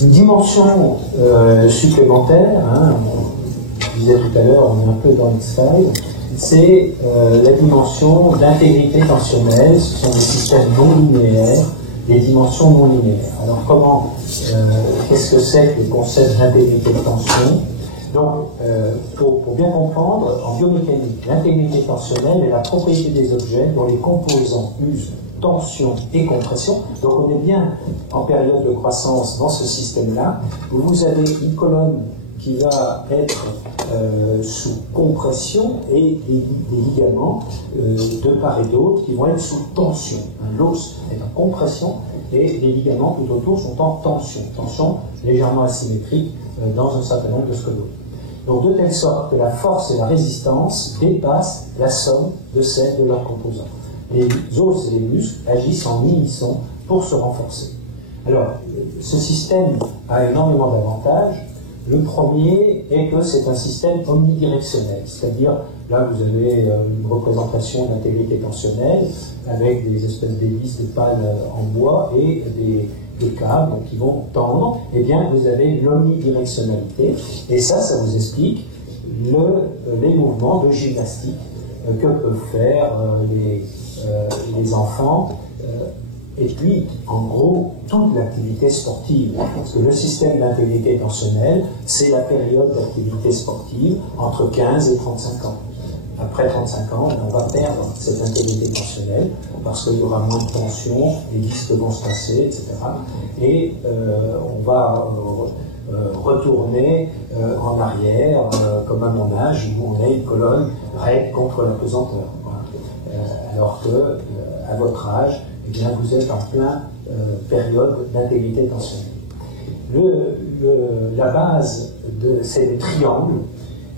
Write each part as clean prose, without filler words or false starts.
Une dimension supplémentaire, hein, on disait tout à l'heure, on est un peu dans l'X-Files, c'est la dimension d'intégrité tensionnelle. Ce sont des systèmes non linéaires, des dimensions non linéaires. Alors qu'est-ce que c'est que le concept d'intégrité de tension? Donc, pour bien comprendre, en biomécanique, l'intégrité tensionnelle est la propriété des objets dont les composants usent tension et compression. Donc on est bien en période de croissance dans ce système-là, où vous avez une colonne qui va être sous compression et des ligaments de part et d'autre qui vont être sous tension. L'os est en compression et les ligaments tout autour sont en tension. Tension légèrement asymétrique dans un certain nombre de scoliotes. Donc de telle sorte que la force et la résistance dépassent la somme de celles de leurs composants. Les os et les muscles agissent en unisson pour se renforcer. Alors, ce système a énormément d'avantages. Le premier est que c'est un système omnidirectionnel, c'est-à-dire, là vous avez une représentation d'intégrité tensionnelle avec des espèces d'hélices, des pales en bois et des câbles qui vont tendre. Eh bien, vous avez l'omnidirectionnalité, et ça vous explique les mouvements de gymnastique que peuvent faire les enfants, et puis, en gros, toute l'activité sportive, parce que le système d'intégrité tentionnelle, c'est la période d'activité sportive entre 15 et 35 ans. Après 35 ans, on va perdre cette intégrité tensionnelle, parce qu'il y aura moins de tension, les disques vont se passer, etc. Et on va retourner en arrière, comme à mon âge, où on a une colonne raide contre la pesanteur. Alors que, à votre âge, eh bien, vous êtes en plein période d'intégrité tensionnelle. La base, c'est le triangle,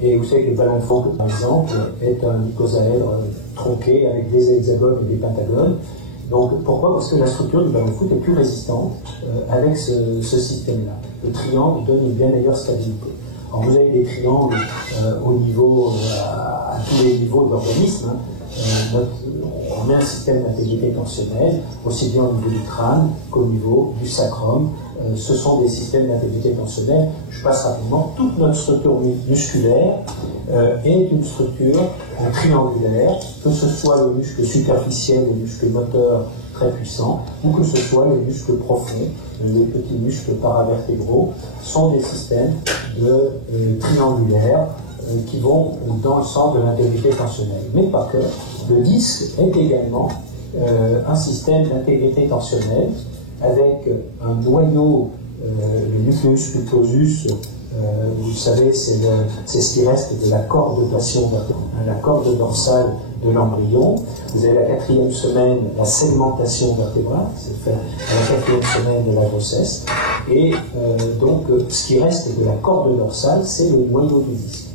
et vous savez que le ballon de foot, par exemple, est un icosaèdre tronqué avec des hexagones et des pentagones. Donc, pourquoi? Parce que la structure du ballon de foot est plus résistante avec ce système-là. Le triangle donne une bien meilleure stabilité. Alors, vous avez des triangles au niveau, à tous les niveaux de l'organisme. On met un système d'intégrité tensionnelle, aussi bien au niveau du crâne qu'au niveau du sacrum. Ce sont des systèmes d'intégrité tensionnelle. Je passe rapidement. Toute notre structure musculaire est une structure triangulaire, que ce soit le muscle superficiel, le muscle moteur très puissant, ou que ce soit les muscles profonds, les petits muscles paravertébraux, sont des systèmes triangulaires qui vont dans le sens de l'intégrité tensionnelle. Mais pas que. Le disque est également un système d'intégrité tensionnelle avec un noyau, le nucleus pulposus, vous savez, c'est ce qui reste de la cordation vertébrale, la corde dorsale de l'embryon. Vous avez la 4e semaine, la segmentation vertébrale, c'est fait à la 4e semaine de la grossesse. Et donc, ce qui reste de la corde dorsale, c'est le noyau du disque.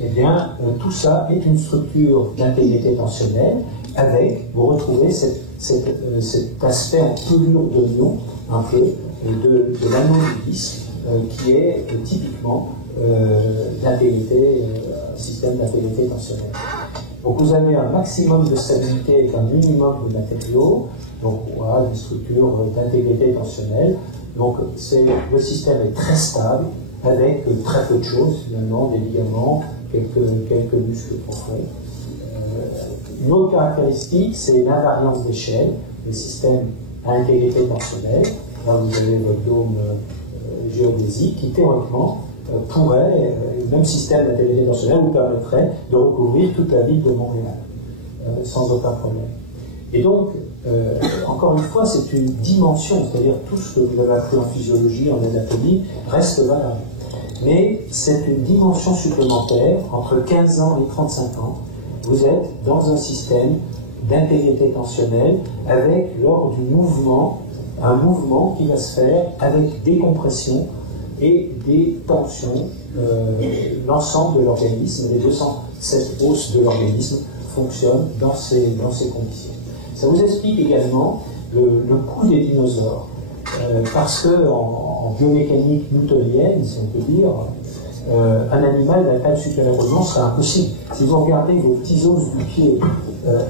Eh bien, tout ça est une structure d'intégrité tensionnelle avec, vous retrouvez cet aspect en pelure d'oignon, un peu, de l'anneau du disque, qui est typiquement système d'intégrité tensionnelle. Donc vous avez un maximum de stabilité avec un minimum de matériaux, donc voilà, une structure d'intégrité tensionnelle. Donc le système est très stable, avec très peu de choses finalement, des ligaments, quelques muscles profonds. Une autre caractéristique, c'est l'invariance d'échelle, les systèmes à intégrité tensionnelle. Là, vous avez votre dôme géodésique qui, théoriquement, pourrait, le même système d'intégrité tensionnelle vous permettrait de recouvrir toute la ville de Montréal, sans aucun problème. Et donc, encore une fois, c'est une dimension, c'est-à-dire tout ce que vous avez appris en physiologie, en anatomie, reste valable. Mais c'est une dimension supplémentaire, entre 15 ans et 35 ans, vous êtes dans un système d'intégrité tensionnelle avec, lors du mouvement, un mouvement qui va se faire avec des compressions et des tensions. L'ensemble de l'organisme, les 207 os de l'organisme fonctionnent dans ces conditions. Ça vous explique également le coût des dinosaures. Parce que en biomécanique newtonienne, si on peut dire, un animal d'un taille supérieure au serait impossible. Si vous regardez vos petits os du pied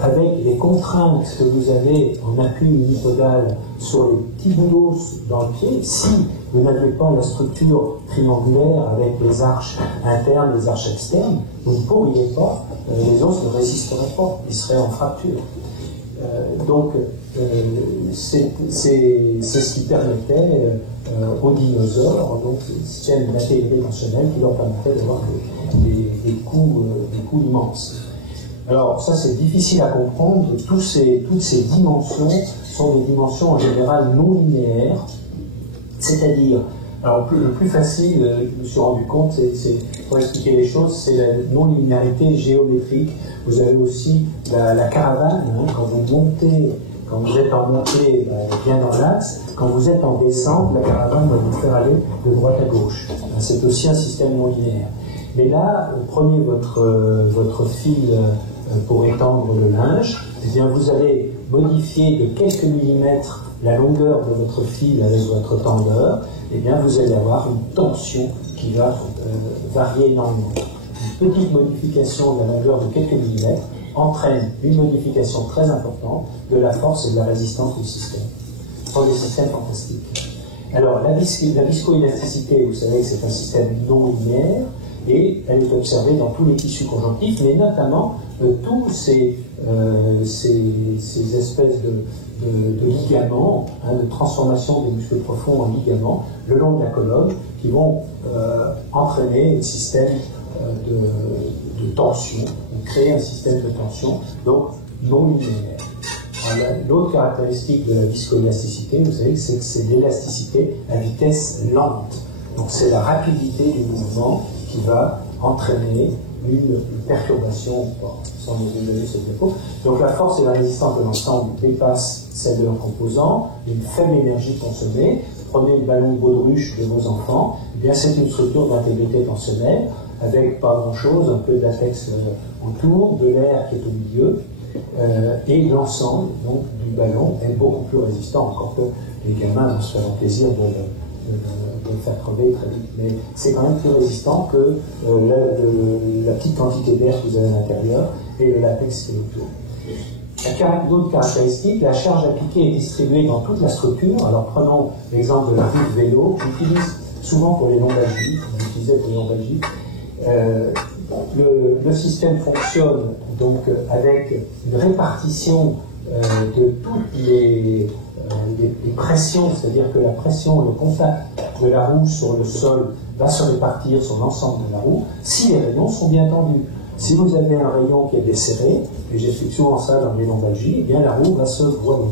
avec les contraintes que vous avez en appui unipodal sur les petits boulots dans le pied, si vous n'avez pas la structure triangulaire avec les arches internes, les arches externes, vous ne pourriez pas, les os ne résisteraient pas, ils seraient en fracture. Donc, c'est ce qui permettait aux dinosaures, donc, ce système d'intégrité tensionnelle qui leur permettait d'avoir des coups immenses. Alors, ça c'est difficile à comprendre, toutes ces dimensions sont des dimensions en général non linéaires, c'est-à-dire, alors le plus facile, je me suis rendu compte, pour expliquer les choses, c'est la non-linéarité géométrique. Vous avez aussi la caravane, hein, quand vous êtes en montée, bien dans l'axe, quand vous êtes en descente, la caravane va vous faire aller de droite à gauche. C'est aussi un système non linéaire. Mais là, prenez votre fil pour étendre le linge, eh bien vous allez modifier de quelques millimètres la longueur de votre fil avec votre tendeur, eh bien vous allez avoir une tension qui va varier énormément. Une petite modification de la longueur de quelques millimètres entraîne une modification très importante de la force et de la résistance du système. Ce sont des systèmes fantastiques. Alors la viscoélasticité, vous savez que c'est un système non linéaire, et elle est observée dans tous les tissus conjonctifs, mais notamment tous ces espèces de ligaments, hein, de transformation des muscles profonds en ligaments, le long de la colonne, qui vont entraîner un système de tension, créer un système de tension, donc non linéaire. L'autre caractéristique de la viscoélasticité, vous savez, c'est que c'est l'élasticité à vitesse lente. Donc c'est la rapidité du mouvement qui va entraîner une perturbation sans nous évaluer cette diapo. Donc la force et la résistance de l'ensemble dépassent celle de leurs composants, une faible énergie consommée. Prenez le ballon de baudruche de vos enfants, eh bien c'est une structure d'intégrité tensionnelle avec pas grand chose, un peu de latex autour, de l'air qui est au milieu, et l'ensemble donc du ballon est beaucoup plus résistant, encore que les gamins vont se faire plaisir de le faire crever très vite, mais c'est quand même plus résistant que la petite quantité d'air que vous avez à l'intérieur et le latex qui est autour. D'autres caractéristiques, la charge appliquée est distribuée dans toute la structure. Alors prenons l'exemple de la roue de vélo, qu'on utilise souvent pour les lombalgies, on l'utilisait pour les lombalgies. Le système fonctionne donc avec une répartition de toutes les pressions, c'est-à-dire que la pression, le contact de la roue sur le sol va se répartir sur l'ensemble de la roue si les rayons sont bien tendus. Si vous avez un rayon qui est desserré, et j'explique souvent ça dans les lombalgies, eh bien la roue va se voiler.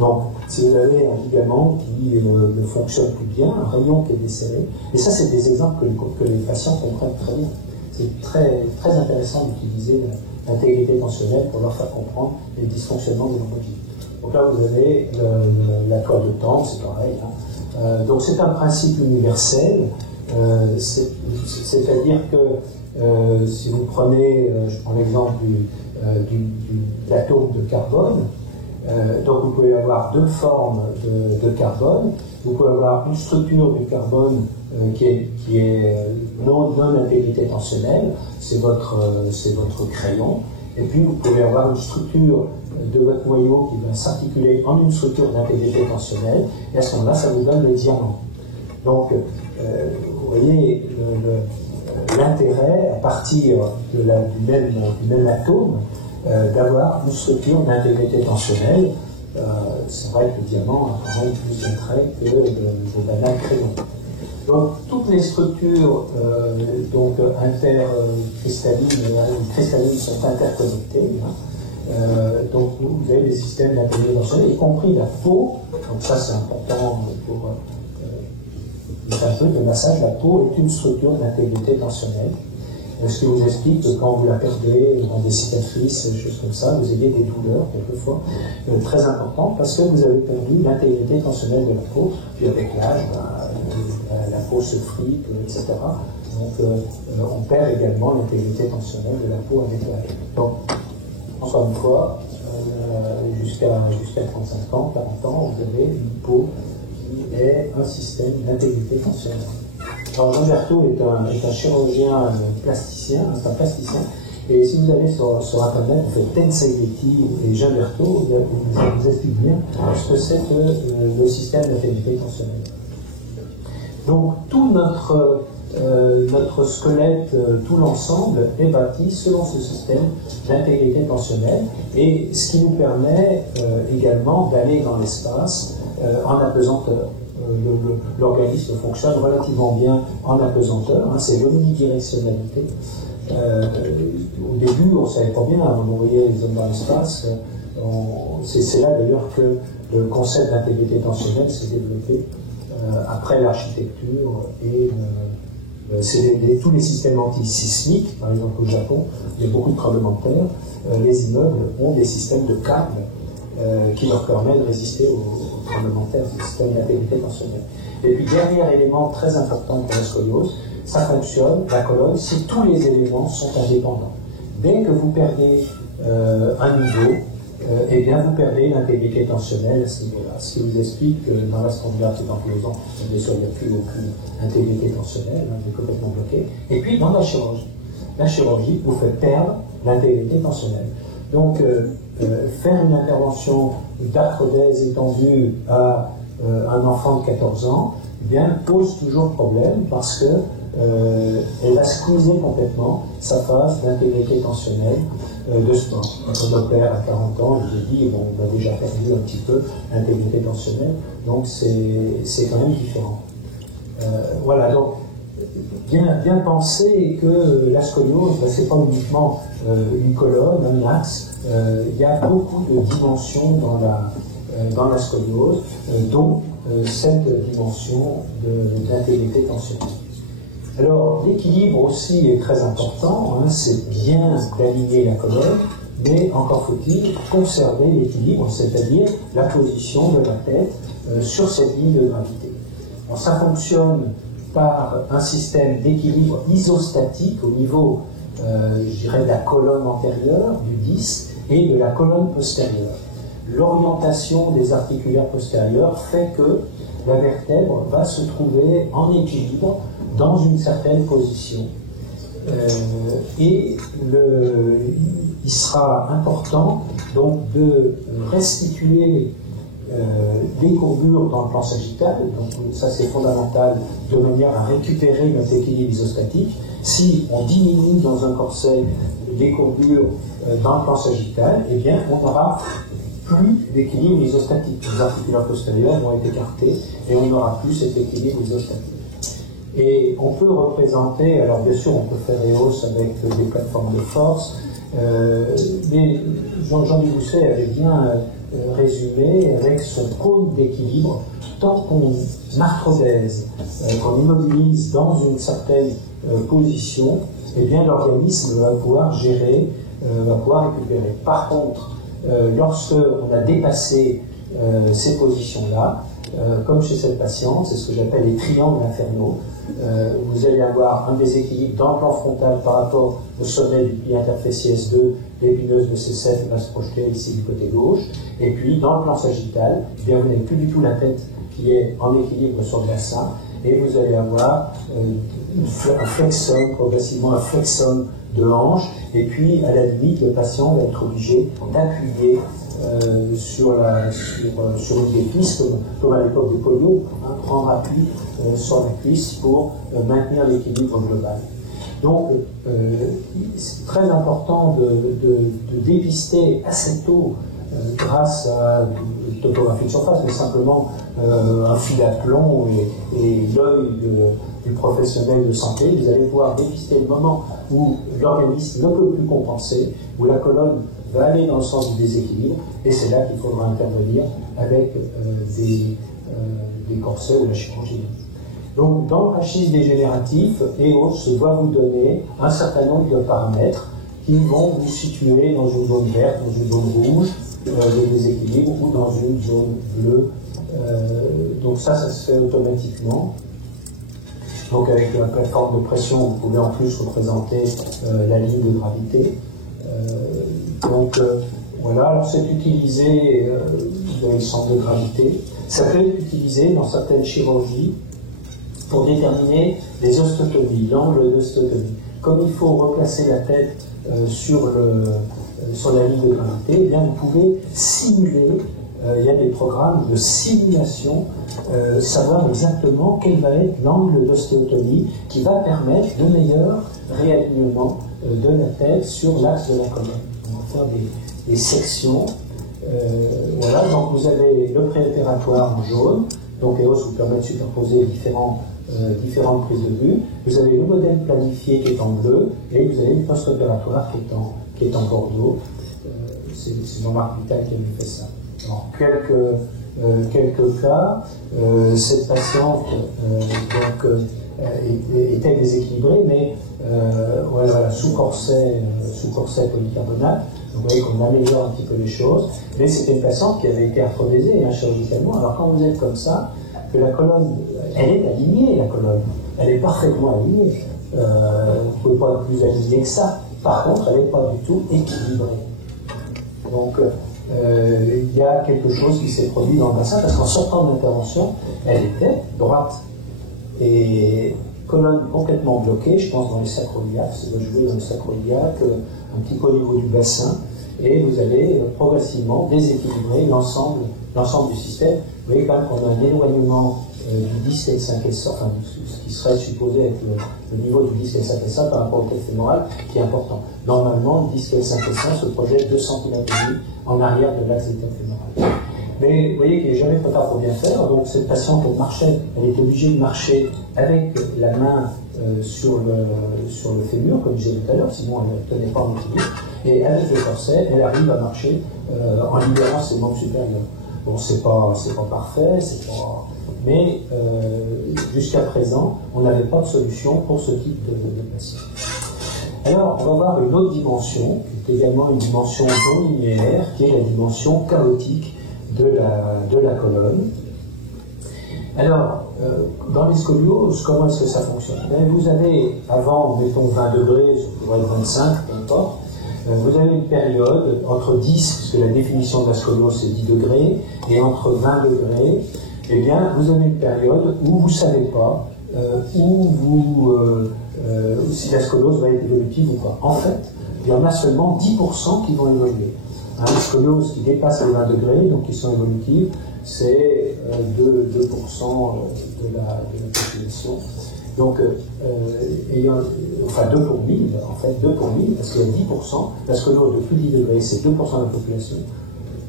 Donc, si vous avez un ligament qui ne fonctionne plus bien, un rayon qui est desserré, et ça c'est des exemples que les patients comprennent très bien. C'est très, très intéressant d'utiliser l'intégrité tensionnelle pour leur faire comprendre les dysfonctionnements des lombalgies. Donc là, vous avez la toile de Tampes, c'est pareil. Hein. Donc c'est un principe universel, c'est-à-dire que si vous prenez, je prends l'exemple de l'atome de carbone, donc vous pouvez avoir deux formes de carbone. Vous pouvez avoir une structure du carbone qui est non intégrité tensionnelle, c'est votre crayon. Et puis vous pouvez avoir une structure de votre noyau qui va s'articuler en une structure d'intégrité tensionnelle, et à ce moment-là, ça vous donne le diamant. Donc, vous voyez l'intérêt, à partir du même atome, d'avoir une structure d'intégrité tensionnelle. C'est vrai que le diamant a quand même plus de traits que de banal crayon. Donc, toutes les structures cristallines sont interconnectées. Hein. Donc, vous avez des systèmes d'intégrité tensionnelle, y compris la peau. Donc, ça, c'est important pour un peu de massage. La peau est une structure d'intégrité tensionnelle. Ce qui vous explique que quand vous la perdez dans des cicatrices, des choses comme ça, vous ayez des douleurs quelquefois très importantes parce que vous avez perdu l'intégrité tensionnelle de la peau. Puis avec l'âge, la peau se fripe, etc. Donc on perd également l'intégrité tensionnelle de la peau avec l'âge. Donc, encore une fois, jusqu'à 35 ans, 40 ans, vous avez une peau qui est un système d'intégrité tensionnelle. Alors Jean Berthaud est un chirurgien plasticien, c'est un plasticien, Et si vous allez sur Internet, vous faites Tensei-Getty et Jean Berthaud, vous explique bien ce que c'est que le système d'intégrité tensionnelle. Donc tout notre squelette, tout l'ensemble est bâti selon ce système d'intégrité tensionnelle, et ce qui nous permet également d'aller dans l'espace en apesanteur. L'organisme fonctionne relativement bien en apesanteur, hein, c'est l'omnidirectionnalité. Au début, on ne savait pas bien, on envoyait les hommes dans l'espace. C'est là d'ailleurs que le concept d'intégrité tensionnelle s'est développé après l'architecture et tous les systèmes antisismiques. Par exemple au Japon, il y a beaucoup de tremblements de terre. Les immeubles ont des systèmes de câbles qui leur permettent de résister aux tremblements de terre, ce système d'intégrité tensionnelle. Et puis, dernier élément très important pour la scoliose, ça fonctionne, la colonne, si tous les éléments sont indépendants. Dès que vous perdez un niveau, eh bien, vous perdez l'intégrité tensionnelle à ce niveau-là. Ce qui vous explique que dans la standard et dans Closon, bien sûr, il n'y a plus aucune intégrité tensionnelle, hein, elle est complètement bloquée. Et puis, dans la chirurgie vous fait perdre l'intégrité tensionnelle. Donc, faire une intervention d'arthrodèse étendue à un enfant de 14 ans, eh bien, pose toujours problème parce que elle va squeezer complètement sa phase d'intégrité tensionnelle de sport. Quand on opère à 40 ans, je vous ai dit, bon, on a déjà perdu un petit peu l'intégrité tensionnelle, donc c'est quand même différent. Voilà, donc bien penser que la scoliose, ben, c'est pas uniquement une colonne, un axe, il y a beaucoup de dimensions dans la scoliose, dont cette dimension d'intégrité tensionnelle. Alors, l'équilibre aussi est très important, hein, c'est bien d'aligner la colonne, mais encore faut-il conserver l'équilibre, c'est-à-dire la position de la tête sur cette ligne de gravité. Alors, ça fonctionne par un système d'équilibre isostatique au niveau, je dirais, de la colonne antérieure, du disque, et de la colonne postérieure. L'orientation des articulaires postérieurs fait que la vertèbre va se trouver en équilibre dans une certaine position. Et il sera important donc de restituer des courbures dans le plan sagittal, donc ça c'est fondamental de manière à récupérer notre équilibre isostatique. Si on diminue dans un corset les courbures dans le plan sagittal, eh bien on n'aura plus d'équilibre isostatique. Les articulaires postérieurs vont être écartés et on n'aura plus cet équilibre isostatique. Et on peut représenter, alors bien sûr on peut faire EOS avec des plateformes de force, mais Jean-Louis Bousset avait bien résumé avec son cône d'équilibre. Tant qu'on arthrodèse, qu'on immobilise dans une certaine position, eh bien l'organisme va pouvoir gérer, va pouvoir récupérer. Par contre, lorsque on a dépassé ces positions-là, comme chez cette patiente, c'est ce que j'appelle les triangles infernaux. Vous allez avoir un déséquilibre dans le plan frontal par rapport au sommet du pli interfessier S2, l'épineuse de C7 va se projeter ici du côté gauche, et puis dans le plan sagittal, eh bien, vous n'avez plus du tout la tête qui est en équilibre sur le bassin, et vous allez avoir un flexum, progressivement un flexum de hanche, et puis à la limite, le patient va être obligé d'appuyer sur une des cuisses, comme à l'époque du polio, hein, prendre appui sur la cuisse pour maintenir l'équilibre global. Donc, c'est très important de dépister assez tôt, grâce à une topographie de surface, mais simplement un fil à plomb et l'œil du professionnel de santé. Vous allez pouvoir dépister le moment où l'organisme ne peut plus compenser, où la colonne va aller dans le sens du déséquilibre, et c'est là qu'il faudra intervenir avec des corsets ou la chirurgie. Donc, dans le rachis dégénératif, EOS doit vous donner un certain nombre de paramètres qui vont vous situer dans une zone verte, dans une zone rouge, de déséquilibre, ou dans une zone bleue. Donc ça se fait automatiquement. Donc avec la plateforme de pression, vous pouvez en plus représenter la ligne de gravité. Voilà, alors c'est utilisé, vous avez le centre de gravité. Ça peut être utilisé dans certaines chirurgies pour déterminer les ostotomies, l'angle d'ostotomie. Comme il faut replacer la tête sur la ligne de gravité, eh bien, vous pouvez simuler, il y a des programmes de simulation, savoir exactement quel va être l'angle d'ostéotonie qui va permettre de meilleurs réalignements de la tête sur l'axe de la colonne. On va faire des sections. Voilà, donc vous avez le préopératoire en jaune, donc EOS vous permet de superposer différentes prises de vue. Vous avez le modèle planifié qui est en bleu, et vous avez le post-opératoire qui est en bordeaux. C'est Jean-Marc Vital qui a fait ça. Alors, quelques cas, cette patiente était déséquilibrée, mais voilà, sous corset polycarbonate. Donc, vous voyez qu'on améliore un petit peu les choses, mais c'était une patiente qui avait été arthrodésée chirurgicalement. Alors quand vous êtes comme ça, que la colonne, elle est alignée, la colonne, elle est parfaitement alignée. Vous ne pouvez pas être plus alignée que ça. Par contre, elle n'est pas du tout équilibrée. Donc il y a quelque chose qui s'est produit dans le bassin, parce qu'en sortant de l'intervention, elle était droite. Et colonne complètement bloquée, je pense dans les sacroiliaques, ça doit jouer dans les sacroiliaques, un petit peu au niveau du bassin, et vous allez progressivement déséquilibrer l'ensemble du système. Vous voyez quand même qu'on a un éloignement du disque L5S, enfin ce qui serait supposé être le niveau du disque L5S par rapport au tête fémorale, qui est important. Normalement, le disque L5S se projette 2 cm en arrière de l'axe des têtes fémorales. Mais vous voyez qu'il n'est jamais trop tard pour bien faire, donc cette patiente, elle était obligée de marcher avec la main sur le fémur, comme je disais tout à l'heure, sinon elle ne tenait pas en équilibre, et avec le corset, elle arrive à marcher en libérant ses membres supérieurs. Bon, c'est pas parfait, mais jusqu'à présent, on n'avait pas de solution pour ce type de patient. Alors, on va voir une autre dimension, qui est également une dimension non linéaire, qui est la dimension chaotique de la colonne. Alors, dans les scolioses, comment est-ce que ça fonctionne? Vous avez, avant, mettons 20 degrés, ça pourrait être 25, peu importe, vous avez une période entre 10, puisque la définition de la scoliose c'est 10 degrés, et entre 20 degrés, eh bien, vous avez une période où vous ne savez pas si la scoliose va être évolutive ou pas. En fait, il y en a seulement 10% qui vont évoluer. Une scoliose qui dépasse les 20 degrés, donc qui sont évolutives, c'est 2% de la population. Donc, 2 pour 1000, en fait, 2 pour 1000, parce qu'il y a 10%, la scoliose de plus de 10 degrés, c'est 2% de la population,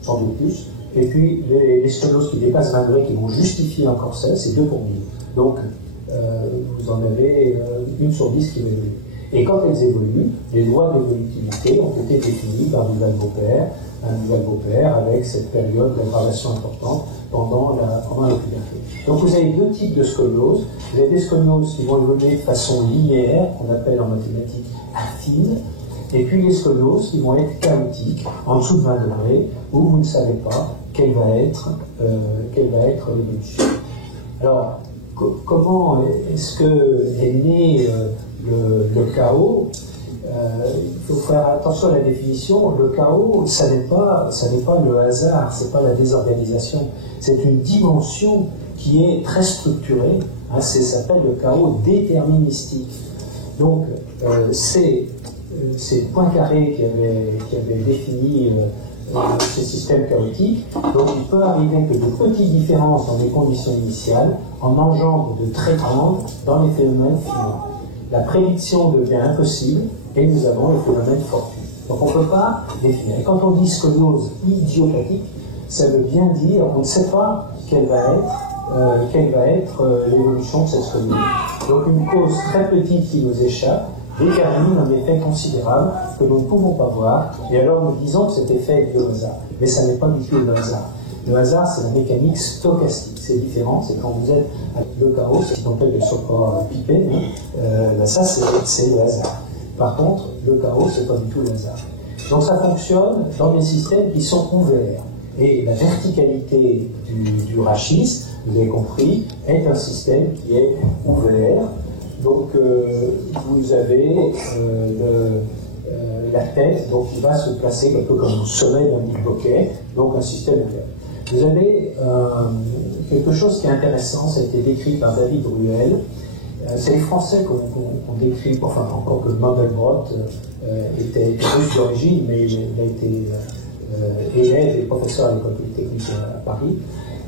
sans doute plus. Et puis, les scolioses qui dépassent 20 degrés, qui vont justifier un corset, c'est 2 pour 1000. Donc, vous en avez 1 sur 10 qui va évoluer. Et quand elles évoluent, les lois d'évolutivité ont été définies par un nouvel beau-père avec cette période d'aggravation importante pendant la puberté. Donc vous avez 2 types de scolioses. Vous avez des scolioses qui vont évoluer de façon linéaire, qu'on appelle en mathématiques affine, et puis les scolioses qui vont être chaotiques, en dessous de 20 degrés, où vous ne savez pas quelle va être l'évolution. Alors, comment est-ce que est né le chaos? Il faut faire attention à la définition. Le chaos, ça n'est pas le hasard, c'est pas la désorganisation. C'est une dimension qui est très structurée. Ça s'appelle le chaos déterministique. Donc, c'est Poincaré qui avait défini ce système chaotique. Donc, il peut arriver que de petites différences dans les conditions initiales en engendrent de très grandes dans les phénomènes finaux. La prédiction devient impossible et nous avons le phénomène fortuit. Donc on ne peut pas définir. Et quand on dit scoliose idiopathique, ça veut bien dire on ne sait pas quelle va être l'évolution de cette scoliose. Donc une cause très petite qui nous échappe détermine un effet considérable que nous ne pouvons pas voir, et alors nous disons que cet effet est lié au hasard. Mais ça n'est pas du tout le hasard. Le hasard, c'est la mécanique stochastique. C'est différent, c'est quand vous êtes avec le chaos, c'est ce qu'on appelle le surpoids pipé, ça c'est le hasard. Par contre, le chaos, c'est pas du tout le hasard. Donc ça fonctionne dans des systèmes qui sont ouverts. Et la verticalité du rachis, vous avez compris, est un système qui est ouvert. Donc vous avez la tête donc, qui va se placer un peu comme au sommet d'un big-bokeh, donc un système ouvert. Vous avez quelque chose qui est intéressant, ça a été décrit par David Ruel, C'est les Français qu'on décrit, enfin encore que Mandelbrot était russe d'origine, mais il a été élève et professeur à l'école polytechnique à Paris.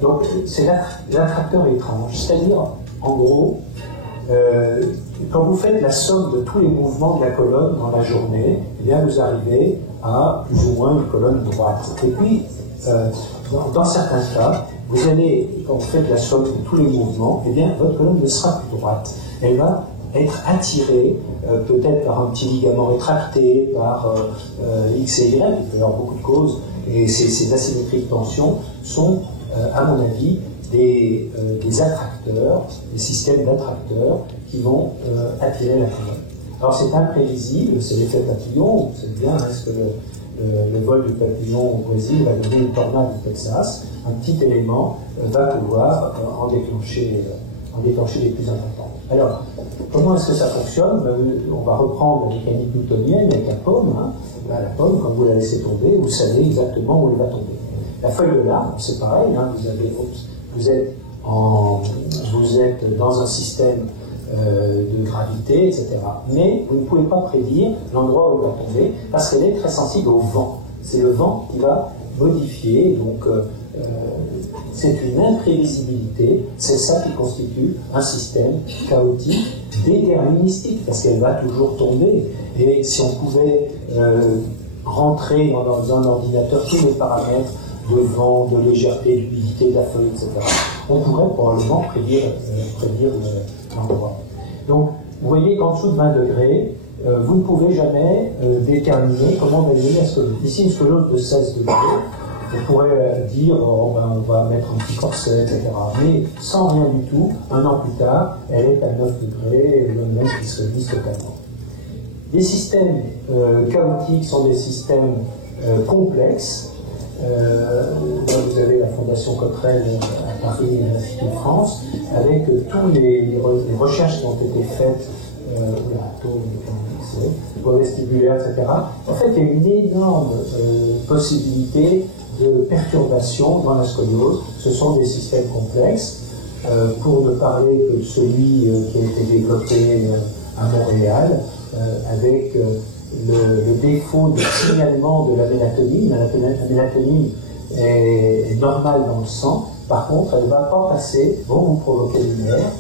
Donc c'est l'attracteur étrange, c'est-à-dire en gros, quand vous faites la somme de tous les mouvements de la colonne dans la journée, eh bien vous arrivez à plus ou moins une colonne droite. Et puis, dans certains cas, vous allez, quand vous faites la somme de tous les mouvements, eh bien votre colonne ne sera plus droite. Elle va être attirée peut-être par un petit ligament rétracté, par X et Y, il peut y avoir beaucoup de causes, et ces asymétries de tension sont, à mon avis, des attracteurs, des systèmes d'attracteurs qui vont attirer la colonne. Alors c'est imprévisible, c'est l'effet papillon, vous savez bien, est-ce que le vol du papillon au Brésil va donner une tornade au Texas, un petit élément va pouvoir en déclencher les plus importants. Alors, comment est-ce que ça fonctionne? On va reprendre la mécanique newtonienne avec la pomme. Hein. La pomme, quand vous la laissez tomber, vous savez exactement où elle va tomber. La feuille de l'arbre, c'est pareil, hein. Vous êtes dans un système de gravité, etc. Mais vous ne pouvez pas prédire l'endroit où elle va tomber parce qu'elle est très sensible au vent. C'est le vent qui va modifier, donc c'est une imprévisibilité, c'est ça qui constitue un système chaotique, déterministique, parce qu'elle va toujours tomber. Et si on pouvait rentrer dans un ordinateur tous les paramètres de vent, de légèreté, d'humidité de la feuille, etc., on pourrait probablement prédire l'endroit. Donc, vous voyez qu'en dessous de 20 degrés, vous ne pouvez jamais déterminer comment va évoluer la scoliose. Ici, une scoliose de 16 degrés, on pourrait dire on va mettre un petit corset, etc. Mais sans rien du tout, un an plus tard, elle est à 9 degrés, le même qui se révise totalement. Les systèmes chaotiques sont des systèmes complexes. Là, vous avez la Fondation Cochrane à Paris et l'Institut de France, avec tous les recherches qui ont été faites pour le vestibulaire, etc. En fait, il y a une énorme possibilité de perturbation dans la scoliose. Ce sont des systèmes complexes. Pour ne parler que de celui qui a été développé à Montréal, avec le défaut de signalement de la mélatonine. La mélatonine est normale dans le sang, par contre, elle ne va pas passer, vont vous provoquer une lumière,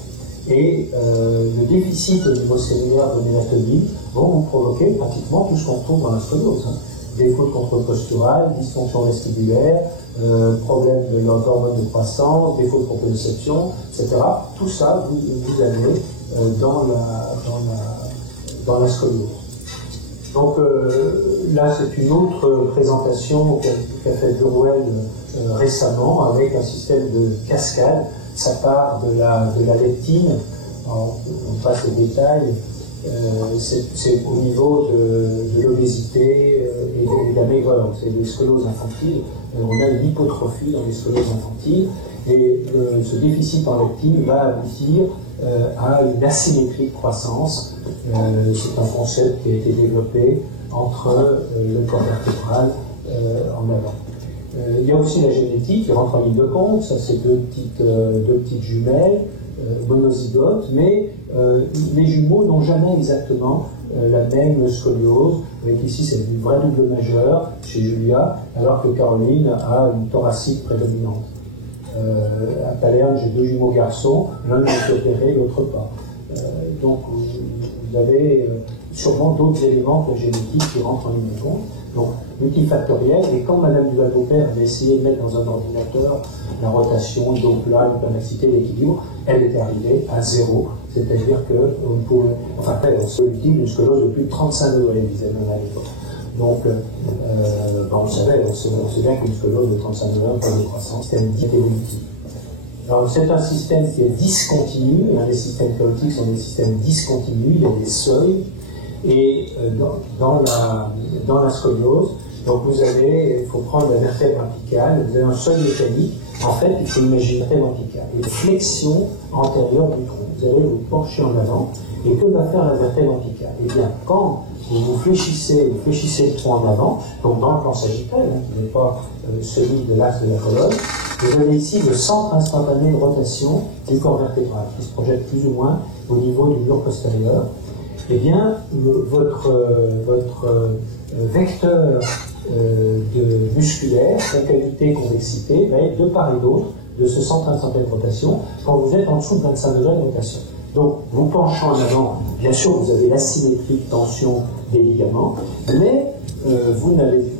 et le déficit au niveau cellulaire de mélatonine vont vous provoquer pratiquement tout ce qu'on trouve dans la scoliose. Hein. Défaut de contrôle postural, dysfonction vestibulaire, problème de l'hormone de croissance, défaut de proprioception, etc. Tout ça, vous avez dans la scoliose. Donc là, c'est une autre présentation qu'a fait Burwell récemment avec un système de cascade. Ça part de la leptine. Alors, on passe les détails. C'est au niveau de l'obésité et de la maigreur. C'est des scolioses infantiles. On a une hypotrophie dans les scolioses infantiles. Et ce déficit en leptine va aboutir à une asymétrie de croissance. C'est un concept qui a été développé entre le corps vertébral en avant. Il y a aussi la génétique qui rentre en ligne de compte. Ça, c'est deux petites jumelles monozygotes, mais les jumeaux n'ont jamais exactement la même scoliose. Avec ici, c'est une vraie double majeure chez Julia, alors que Caroline a une thoracique prédominante. À Palerme, j'ai deux jumeaux garçons, l'un a été opéré, l'autre pas. Donc, vous avez sûrement d'autres éléments que la génétique qui rentrent en ligne de compte. Donc, multifactoriel. Et quand Madame Duval-Beaupère avait essayé de mettre dans un ordinateur la rotation, le Doppler, l'hypermixité, l'équilibre, elle était arrivée à 0. C'est-à-dire qu'on pouvait, enfin, on se utile d'une scoliose de plus de 35 degrés, disait-on à l'époque. Donc, on sait bien qu'une scoliose de 35 degrés pour la croissance, c'est une dite évolutive. Alors, c'est un système qui est discontinu. Les systèmes chaotiques sont des systèmes discontinus, il y a des seuils. Et dans la scoliose, donc il faut prendre la vertèbre apicale, vous avez un seuil mécanique. En fait, il faut imaginer la vertèbre apicale et flexion antérieure du tronc. Vous allez vous pencher en avant. Et que va faire la vertèbre apicale? Eh bien, quand vous fléchissez le tronc en avant, donc dans le plan sagittal, qui n'est pas celui de l'axe de la colonne, vous avez ici le centre instantané de rotation du corps vertébral, qui se projette plus ou moins au niveau du mur postérieur. Eh bien, votre vecteur musculaire, concavité, convexité, va être de part et d'autre de ce centre instantané de rotation quand vous êtes en dessous de 25 degrés de rotation. Donc, vous penchez en avant, bien sûr, vous avez l'asymétrie de tension des ligaments, mais vous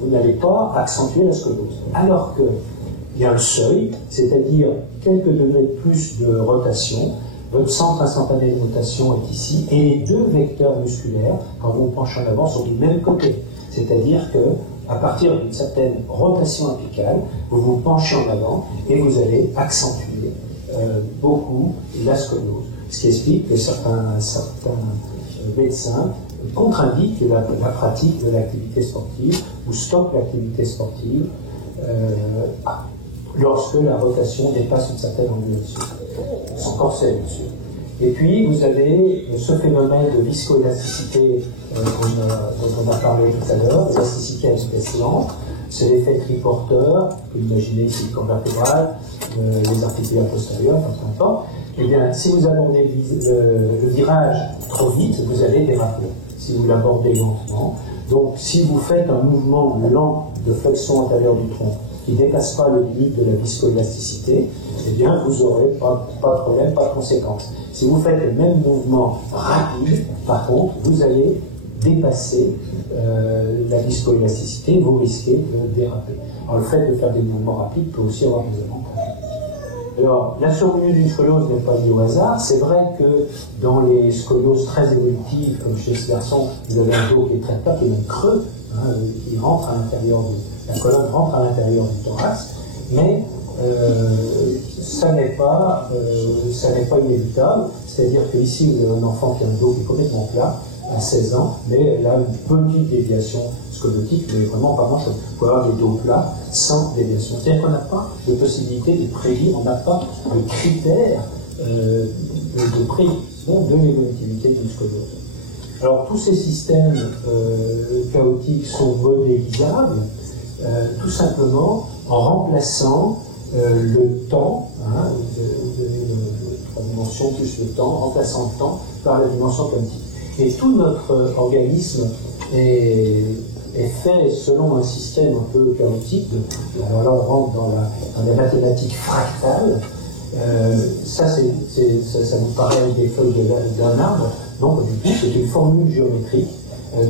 n'allez pas accentuer la scoliose. Alors que il y a un seuil, c'est-à-dire quelques degrés de plus de rotation, votre centre instantané de rotation est ici, et les deux vecteurs musculaires, quand vous penchez en avant, sont du même côté. C'est-à-dire que à partir d'une certaine rotation apicale, vous vous penchez en avant et vous allez accentuer beaucoup la scoliose. Ce qui explique que certains médecins contre-indiquent la pratique de l'activité sportive ou stoppent l'activité sportive lorsque la rotation dépasse une certaine angulation. Sans corset, bien sûr. Et puis, vous avez ce phénomène de viscoélasticité dont on a parlé tout à l'heure, l'élasticité à vitesse lente, c'est l'effet triporteur, vous imaginez ici le corps vertébral, les articulaires postérieurs, peu importe. Eh bien, si vous abordez le virage trop vite, vous allez déraper. Si vous l'abordez lentement, donc si vous faites un mouvement lent de flexion antérieure du tronc qui ne dépasse pas le limite de la viscoélasticité, eh bien, vous n'aurez pas de problème, pas de conséquence. Si vous faites le même mouvement rapide, par contre, vous allez dépasser la viscoélasticité, vous risquez de déraper. Alors, le fait de faire des mouvements rapides peut aussi avoir des avantages. Alors, la survenue d'une scoliose n'est pas liée au hasard. C'est vrai que dans les scolioses très évolutives, comme chez ce garçon, vous avez un dos qui est très plat, qui est même creux, qui rentre à l'intérieur la colonne rentre à l'intérieur du thorax, mais ça n'est pas inévitable. C'est-à-dire qu'ici, vous avez un enfant qui a un dos qui est complètement plat, à 16 ans, mais elle a une petite déviation scoliotique, mais vraiment pas grand-chose. Vous pouvez avoir des dos plats sans déviation. C'est-à-dire qu'on n'a pas de possibilité de prédire, on n'a pas de critères de prédiction de l'évolutivité d'une scoliose. Alors, tous ces systèmes chaotiques sont modélisables, tout simplement en remplaçant le temps, vous avez la dimension plus le temps, remplaçant le temps par la dimension quantique. Et tout notre organisme est fait selon un système un peu chaotique. Alors là, on rentre dans la mathématique fractale. Ça vous paraît des feuilles d'un arbre. Non, du coup, c'est une formule géométrique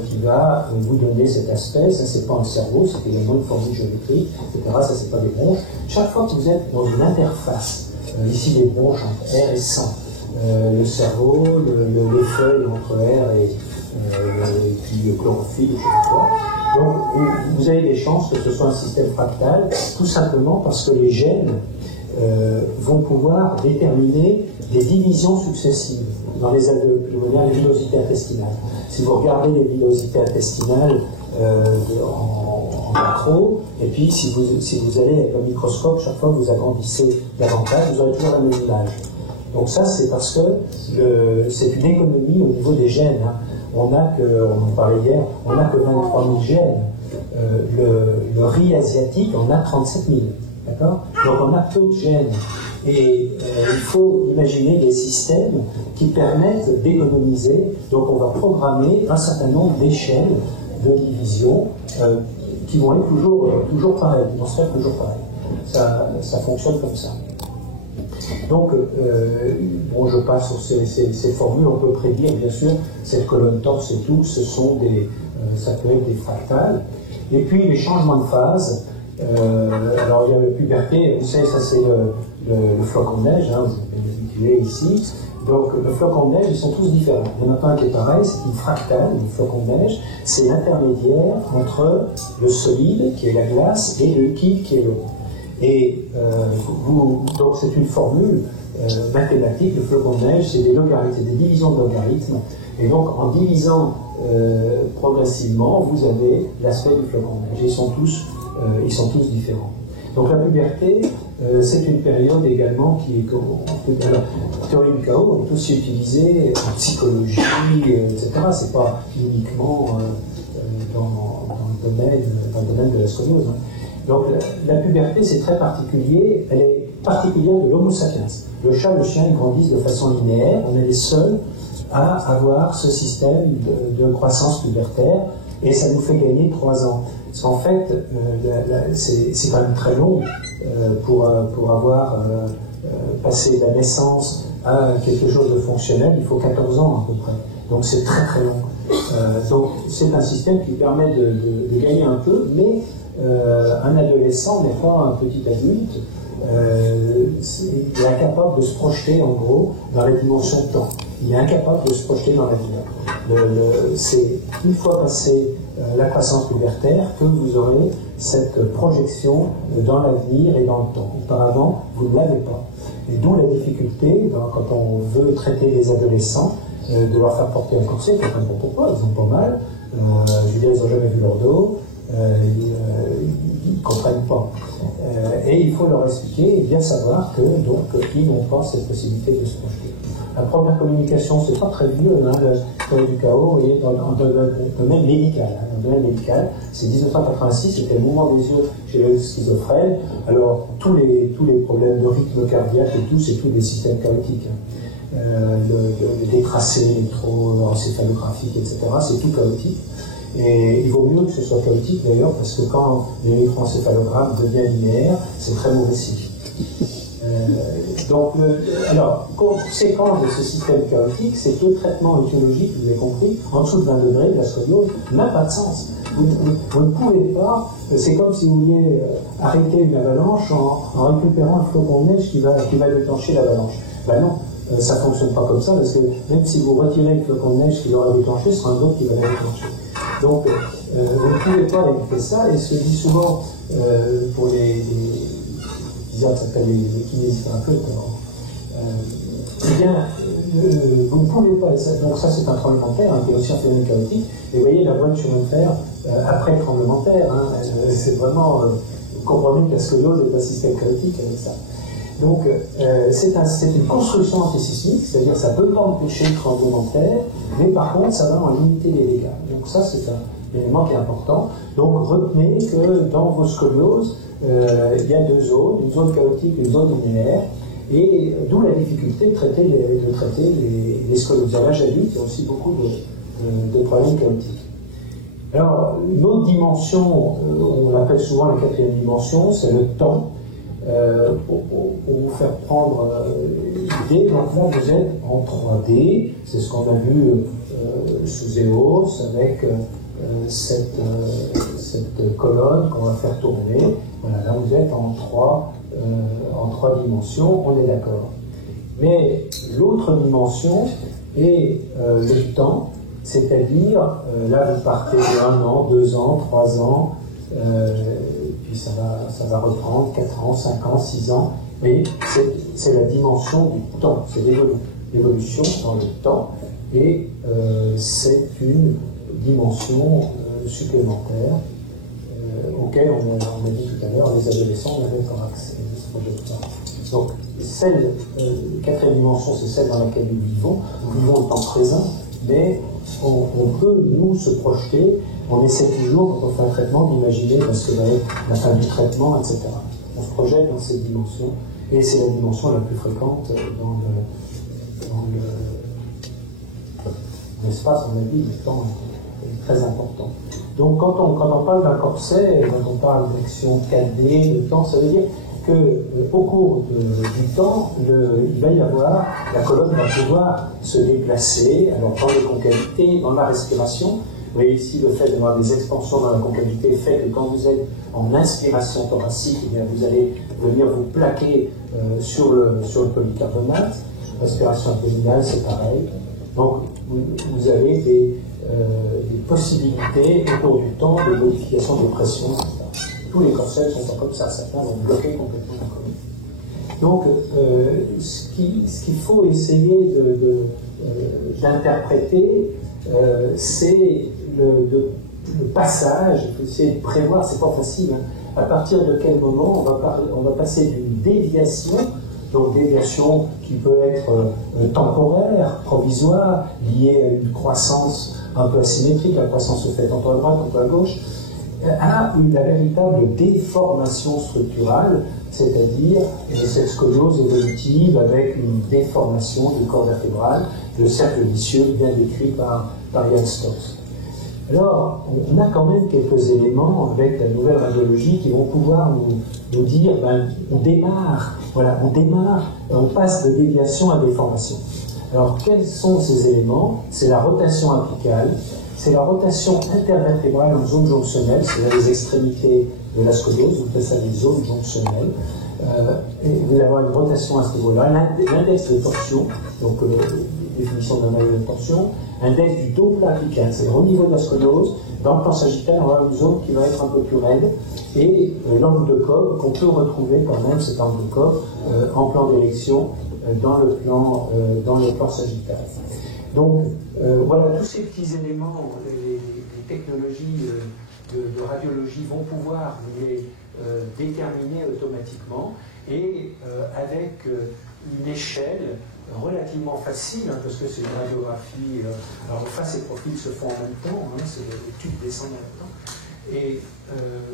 qui va vous donner cet aspect. Ça, c'est pas un cerveau, c'est également une formule géométrique, etc. Ça, c'est pas des bronches. Chaque fois que vous êtes dans une interface, ici les bronches entre R et sang, le cerveau, les feuilles entre R et puis le chlorophylle, je sais pas quoi. Donc, vous avez des chances que ce soit un système fractal, tout simplement parce que les gènes vont pouvoir déterminer des divisions successives dans les villosités intestinales. Si vous regardez les villosités intestinales en macro, et puis si vous allez avec un microscope, chaque fois que vous agrandissez davantage, vous aurez toujours la même image. Donc ça, c'est parce que c'est une économie au niveau des gènes. On en parlait hier, on n'a que 23 000 gènes. Le riz asiatique en a 37 000. D'accord ? Donc on a peu de gènes. Et il faut imaginer des systèmes qui permettent d'économiser. Donc on va programmer un certain nombre d'échelles de division qui vont être toujours pareilles, qui vont se faire toujours pareilles. Ça fonctionne comme ça. Donc, je passe sur ces formules. On peut prédire, bien sûr, cette colonne torse et tout, ça peut être des fractales. Et puis, les changements de phase. Alors, il y a la puberté, vous savez, ça c'est le flocon de neige, vous avez habitué ici. Donc, le flocon de neige, ils sont tous différents. Il y en a pas un qui est pareil, c'est une fractale, une flocon de neige. C'est l'intermédiaire entre le solide, qui est la glace, et le liquide, qui est l'eau. Et donc c'est une formule mathématique, le flocon de neige, c'est des logarithmes, c'est des divisions de logarithmes. Et donc en divisant progressivement, vous avez l'aspect du flocon de neige. Ils sont tous différents. Donc la puberté, c'est une période également qui est, la théorie du chaos est aussi utilisée en psychologie, etc. C'est pas uniquement dans le domaine de la scoliose. Donc la puberté, c'est très particulier, elle est particulière de l'Homo sapiens. Le chat, le chien, ils grandissent de façon linéaire, on est les seuls à avoir ce système de croissance pubertaire, et ça nous fait gagner 3 ans. Parce qu'en fait, c'est quand même très long pour avoir passé de la naissance à quelque chose de fonctionnel, il faut 14 ans à peu près. Donc c'est très très long. Donc c'est un système qui permet de gagner un peu, mais un adolescent n'est pas un petit adulte, il est incapable de se projeter en gros dans la dimension de temps. Il est incapable de se projeter dans l'avenir. C'est une fois passé la croissance pubertaire que vous aurez cette projection dans l'avenir et dans le temps. Auparavant, vous ne l'avez pas. Et d'où la difficulté, quand on veut traiter les adolescents, de leur faire porter un corset, ils ne comprennent pas pourquoi, ils ont pas mal, je veux dire, ils n'ont jamais vu leur dos, ils ne comprennent pas. Et il faut leur expliquer et bien savoir que donc ils n'ont pas cette possibilité de se projeter. La première communication, c'est pas très vieux, hein, le théorie du chaos, vous voyez, dans le domaine médical. Hein, dans le domaine médical, c'est 1986, c'était le mouvement des yeux chez les schizophrènes. Alors, tous les problèmes de rythme cardiaque et tout, c'est tous des systèmes chaotiques. Hein. Le détracé électroencéphalographique, etc., c'est tout chaotique. Et il vaut mieux que ce soit chaotique d'ailleurs, parce que quand l'électroencéphalogramme devient linéaire, c'est très mauvais signe. Donc, alors, conséquence de ce système chaotique, c'est que le traitement étiologique, vous avez compris, en dessous de 20 degrés, de la scoliose, n'a pas de sens. Vous ne pouvez pas, c'est comme si vous vouliez arrêter une avalanche en récupérant un flocon de neige qui va déclencher l'avalanche. Ben non, ça ne fonctionne pas comme ça, parce que même si vous retirez le flocon de neige qui l'aura déclenché, ce sera un autre qui va la déclencher. Donc, vous ne pouvez pas éviter ça, et ce que je dis souvent pour ça s'appelle les kinésithérapeutes. Eh bien, vous ne pouvez pas, donc ça c'est un tremblement de terre, hein, qui est aussi un phénomène chaotique, et vous voyez la voie de chemin de fer après le tremblement de terre, hein, c'est vraiment, vous comprenez que la scoliose est un système chaotique avec ça. Donc, c'est une construction antisismique, c'est-à-dire que ça ne peut pas empêcher le tremblement de terre, mais par contre ça va en limiter les dégâts. Donc ça c'est un élément qui est important. Donc retenez que dans vos scolioses, il y a 2 zones, une zone chaotique et une zone linéaire, et d'où la difficulté de traiter les scolioses. À l'âge adulte, il y a aussi beaucoup de problèmes chaotiques. Alors, une autre dimension, on l'appelle souvent la 4e dimension, c'est le temps. Pour vous faire prendre l'idée, donc là vous êtes en 3D, c'est ce qu'on a vu sous EOS avec cette colonne qu'on va faire tourner. Voilà, là vous êtes en 3 dimensions, on est d'accord. Mais l'autre dimension est le temps, c'est-à-dire là vous partez de 1 an, 2 ans, 3 ans, puis ça va reprendre 4 ans, 5 ans, 6 ans, mais c'est la dimension du temps, c'est l'évolution dans le temps, et c'est une dimension supplémentaire auquel on a dit tout à l'heure, les adolescents n'avaient pas accès à ce projet de temps. Donc, celle, 4e dimension, c'est celle dans laquelle nous vivons le temps présent, mais on peut, nous, se projeter. On essaie toujours, quand on fait un traitement, d'imaginer ce que va être la fin du traitement, etc. On se projette dans cette dimension, et c'est la dimension la plus fréquente dans l'espace, on a dit, le temps est très important. Donc quand on parle d'un corset, quand on parle d'action 4D, le temps, ça veut dire qu'au cours du temps, il va y avoir, la colonne va pouvoir se déplacer, alors dans les concavités, dans la respiration. Vous voyez ici, le fait d'avoir des expansions dans la concavité fait que quand vous êtes en inspiration thoracique, eh bien, vous allez venir vous plaquer sur le polycarbonate. Respiration abdominale, c'est pareil. Donc, vous avez des possibilités au cours du temps de modification de pression, etc. Tous les corsets sont pas comme ça, certains vont bloquer complètement la colonne. Donc, ce qu'il faut essayer d'interpréter, c'est le passage, il faut essayer de prévoir, c'est pas facile, hein. À partir de quel moment on va passer d'une déviation, donc déviation qui peut être temporaire, provisoire, liée à une croissance un peu asymétrique, la croissance se fait tantôt à droite, tantôt à gauche, a la véritable déformation structurale, c'est-à-dire cette scoliose évolutive avec une déformation du corps vertébral, le cercle vicieux bien décrit par Jan Stokes. Alors, on a quand même quelques éléments avec la nouvelle radiologie qui vont pouvoir nous dire, on démarre, on passe de déviation à déformation. Alors, quels sont ces éléments? C'est la rotation apicale, c'est la rotation intervertébrale en zone jonctionnelle, c'est-à-dire les extrémités de la scoliose, on appelle ça les zones jonctionnelles. Et vous allez avoir une rotation à ce niveau-là, l'index de torsion, donc définition d'un maillot de torsion, index du dos plat apical, c'est-à-dire au niveau de la scoliose, dans le plan sagittaire, on va avoir une zone qui va être un peu plus raide, et l'angle de Cobb, qu'on peut retrouver quand même, cet angle de Cobb, en plan d'élection, dans le plan sagittaire. Donc, voilà, tous ces petits éléments, les technologies de radiologie vont pouvoir les déterminer automatiquement, et avec une échelle relativement facile, parce que c'est une radiographie, alors face et profil se font en même temps, les tubes descendent en même temps, et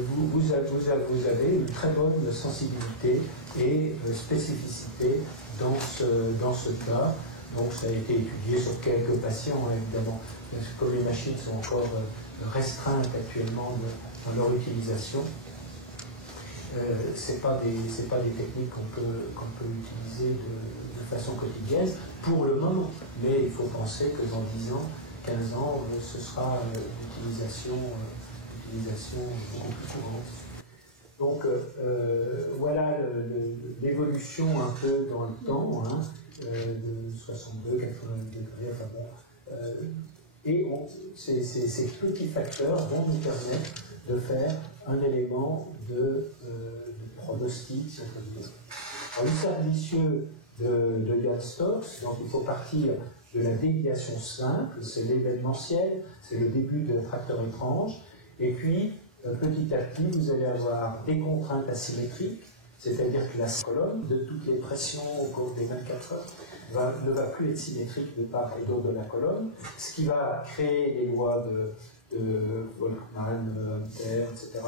vous avez une très bonne sensibilité et spécificité dans ce cas. Donc ça a été étudié sur quelques patients, évidemment, parce que comme les machines sont encore restreintes actuellement dans leur utilisation, c'est pas des techniques qu'on peut utiliser de façon quotidienne pour le moment, mais il faut penser que dans 10 ans, 15 ans, ce sera l'utilisation beaucoup plus courante. Donc voilà l'évolution un peu dans le temps, de 62, 90 degrés, enfin bon. Et ces petits facteurs vont nous permettre de faire un élément de pronostic, si on peut dire. Alors, le cercle vicieux de Jan Stokes, donc il faut partir de la déviation simple, c'est l'événementiel, c'est le début de l'attracteur étrange, et puis petit à petit, vous allez avoir des contraintes asymétriques, c'est-à-dire que la colonne, de toutes les pressions au cours des 24 heures, ne va plus être symétrique de part et d'autre de la colonne, ce qui va créer les lois de Volkmann, Hunter, etc.,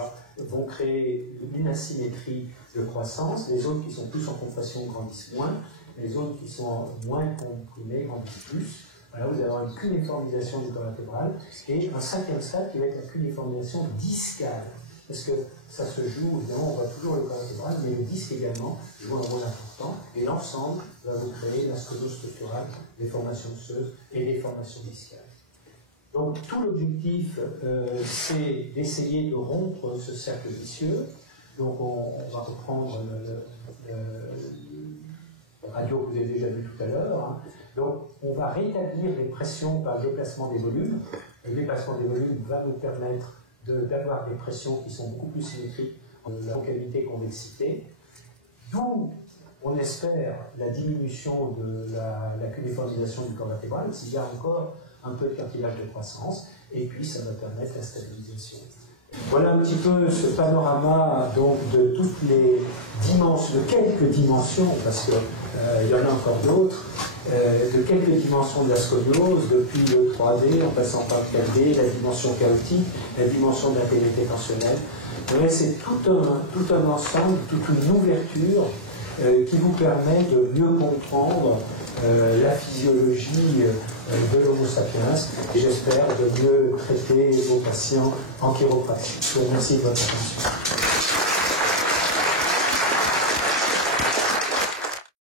vont créer une asymétrie de croissance. Les zones qui sont plus en compression grandissent moins, les zones qui sont moins comprimées grandissent plus. Voilà, vous allez avoir une cuneiformisation du corps vertébral et un cinquième stade qui va être la cuneiformisation discale. Parce que ça se joue, évidemment, on voit toujours le corps vertébral, mais le disque également joue un rôle important, et l'ensemble va vous créer la scoliose structurale, des formations osseuses et des formations discales. Donc tout l'objectif, c'est d'essayer de rompre ce cercle vicieux. Donc on va reprendre le radio que vous avez déjà vu tout à l'heure. Donc on va rétablir les pressions par le déplacement des volumes. Le déplacement des volumes va nous permettre d'avoir des pressions qui sont beaucoup plus symétriques en la concavité-convexité, d'où on espère la diminution de la cuneiformisation du corps vertébral, s'il y a encore un peu de cartilage de croissance, et puis ça va permettre la stabilisation. Voilà un petit peu ce panorama donc, de toutes les dimensions, de quelques dimensions, parce qu'il y en a encore d'autres, de quelques dimensions de la scoliose, depuis le 3D, en passant par le 4D, la dimension chaotique, la dimension de l'intégrité tensionnelle. C'est tout un ensemble, toute une ouverture qui vous permet de mieux comprendre la physiologie de l'Homo sapiens, et j'espère de mieux traiter vos patients en chiropratie. Je vous remercie de votre attention.